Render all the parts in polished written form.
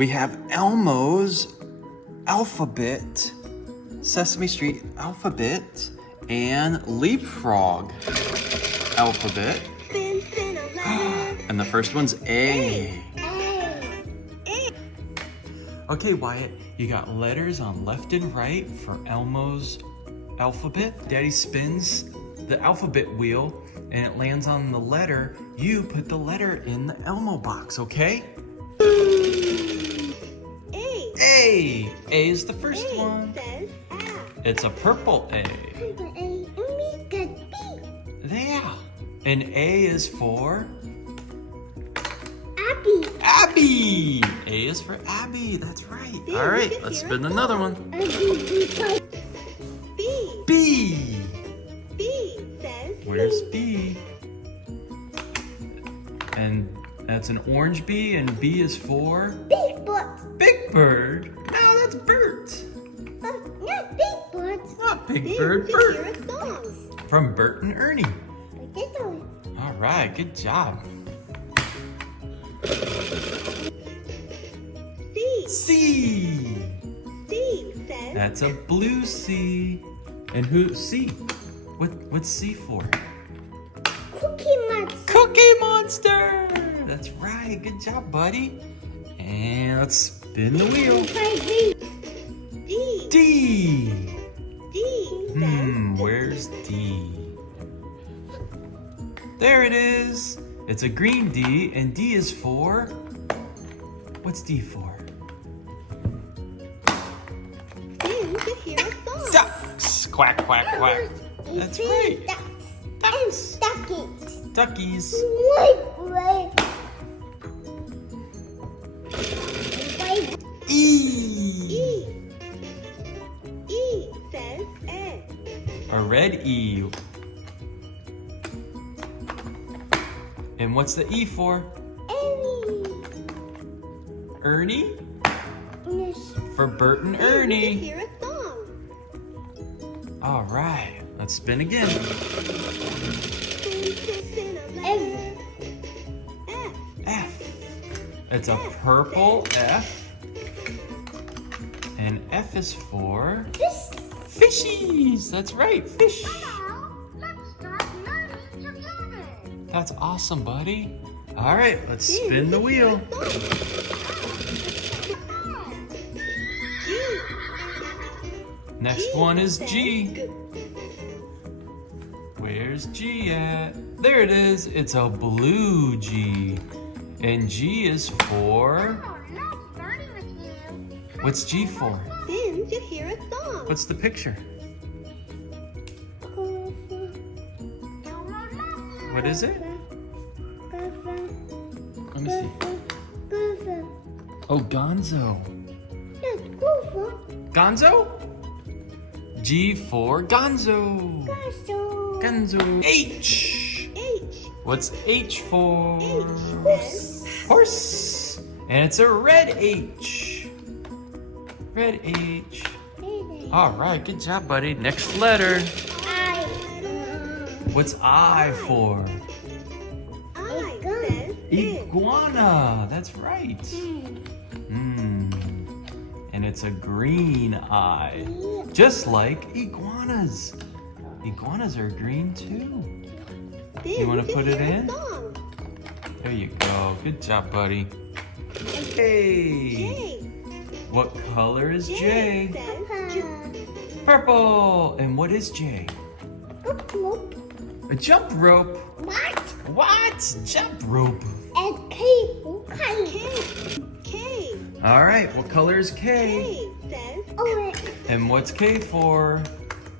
We have Elmo's alphabet, Sesame Street alphabet, and Leapfrog alphabet. And the first one's A. Okay, Wyatt, you got letters on left and right for Elmo's alphabet. Daddy spins the alphabet wheel and it lands on the letter. You put the letter in the Elmo box, okay? A. A. A is the first one. It's a purple A. Yeah. And A is for? Abby. A is for Abby. That's right. All right, let's spin another one. B. B. B says. Where's B? And that's an orange B, and B is for? Big Bird. Big Bird. No, that's Bert. Not Big Bird. Not Big Bird, Bert. Hear a song. From Bert and Ernie. All right, good job. C. C. C says. That's a blue C. And who? C. What's C for? Cookie Monster. Cookie Monster. That's right. Good job, buddy. And let's spin the wheel. D. D. D says. Where's D? There it is. It's a green D, and D is for? What's D for? Then you hear a song. Ducks. Quack, quack, quack. That's right. Ducks. Duckies. Duckies. E. E says A. A red E. And what's the E for? Ernie? For Bert and Ernie. Hear a song. All right, let's spin again. F. It's a purple F. And F is for? Fishies. That's right, fish. Let's start learning together. That's awesome, buddy. All right, let's spin the wheel. Next one is G. Where's G at? There it is. It's a blue G. And G is for? What's G for? Then you hear a song. What's the picture? What is it? Let me see. Oh, Gonzo. Gonzo? G for Gonzo. Gonzo. H. What's H for? Horse. And it's a red H. Red H. All right, good job, buddy. Next letter. What's I for? I says Iguana. That's right. And it's a green eye. Just like iguanas. Iguanas are green too. You want to put it in? There you go. Good job, buddy. Hey. What color is J? Purple. And what is J? A jump rope. What? Jump rope. K. All right. What color is K? Orange. And what's K for?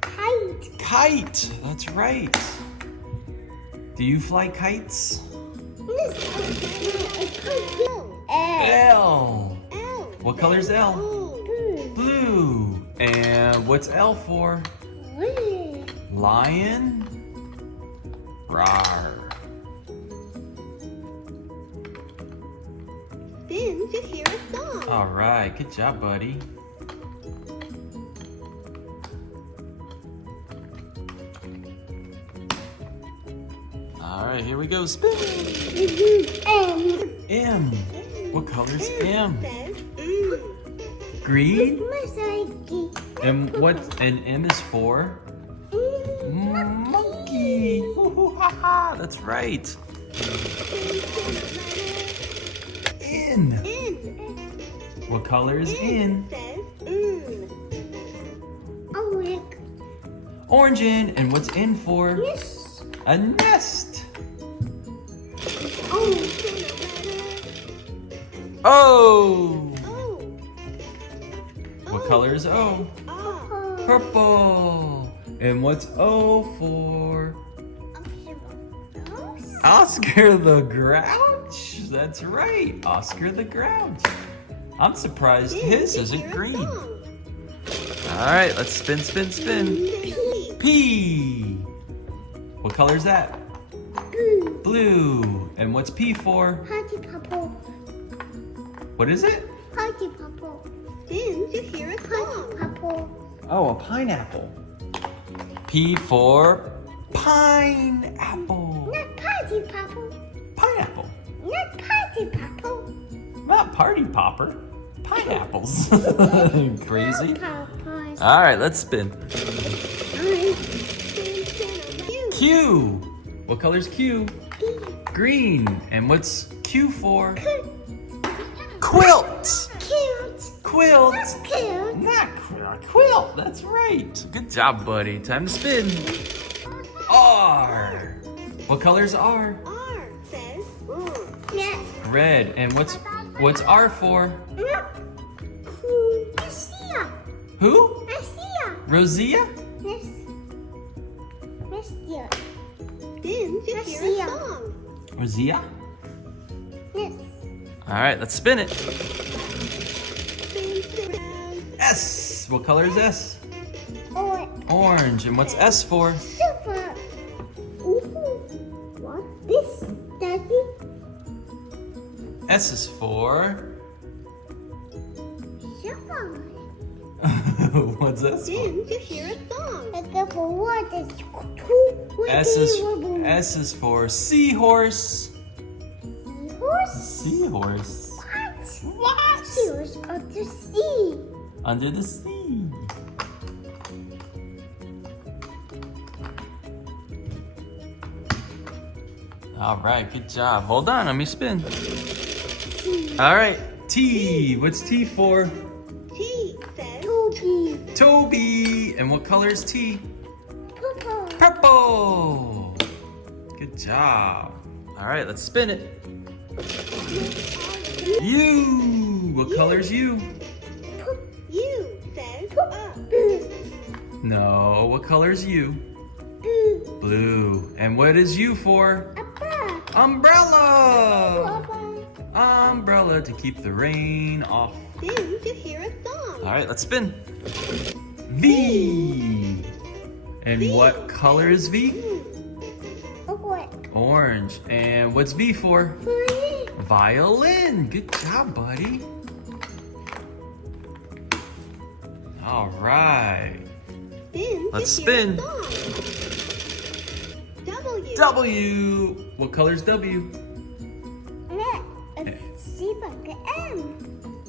Kite. Kite. That's right. Do you fly kites? L. What color's L? Blue. And what's L for? Lion. Rawr. Then you hear a song. All right. Good job, buddy. All right, here we go. Spin. M. M. What color's M? Says green. Monkey. And M is for? Monkey. Woo-hoo, ha-ha. That's right. N. What color is N? Orange N. And what's N for? Yes. A nest. O. What color is O? Purple. And what's O for? Oscar the Grouch. That's right, Oscar the Grouch. I'm surprised his isn't green. All right, let's spin, spin, spin. P. What color is that? Blue. And what's P for? Party purple. What is it? Party purple. Then you hear a song. Purple. Oh, a pineapple. P for pineapple. Not party purple. Pineapple. Not party purple. Not party popper. Pineapples. Crazy. Poppers. All right, let's spin. Q. What color's Q? Green. And what's Q for? Quilt. Cute. Quilt. Cute. Not quilt. That's right. Good job, buddy. Time to spin. R. What color's R? R says yes. Red. And what's R for? Lucia. Who? Lucia. Rosia? Yes. Lucia. Then you hear a song. Rosia? Yes. All right, let's spin it. S. What color is S? Orange. And what's S for? Super. Ooh. What? This, Daddy? S is for? Super. What's S for? Then you hear a song. Like for what is two? S is for seahorse. Horse? Seahorse. What? Seahorse of the sea. Under the sea. All right, good job. Hold on, let me spin. All right, T. What's T for? T says Toby. Toby. And what color is T? Purple. Purple. Good job. All right, let's spin it. U. What color is U? U says No, what color is U? Blue. And what is U for? Umbrella. Umbrella to keep the rain off. Then you hear a song. All right, let's spin. V. And what color is V? Orange. And what's V for? Violin. Good job, buddy. All right. Then Let's you hear spin. a song. W. W. What color's W? See like an M.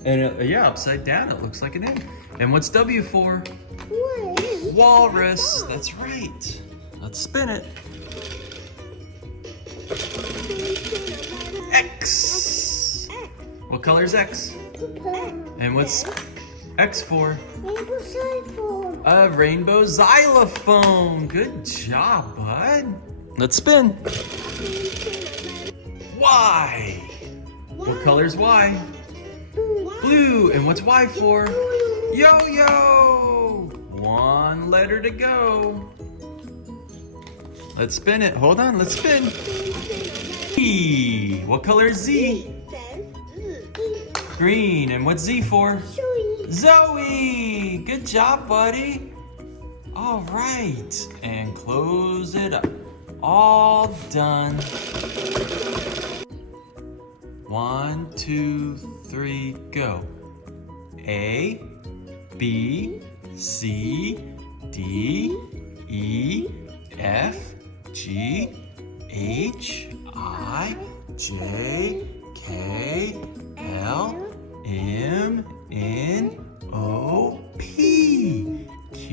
And yeah, upside down, it looks like an M. And what's W for? What? Walrus. That's right. Let's spin it. X. What color's X? And what's X for? Rainbow xylophone. A rainbow xylophone. Good job, bud. Let's spin. Y. What color's Y? Blue. And what's Y for? Yo-yo. One letter to go. Let's spin it. Hold on, let's spin. Z. What color is Z? Green. And what's Z for? Zoe. Good job, buddy. All right. And close it up. All done. 1, 2, 3, go. A, B, C, D, E, F, G, H, I, J, K, L, M, N, O,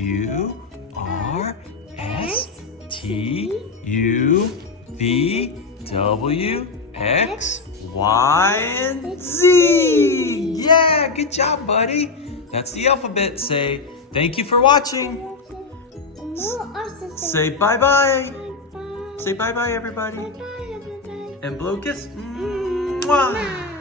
U, R, S, T, U, V, W, X, Y, and Z. Yeah, good job, buddy. That's the alphabet. Say thank you for watching. Say bye-bye. Bye-bye. Say bye-bye, everybody. Bye-bye, everybody. And blow a kiss. Mwah.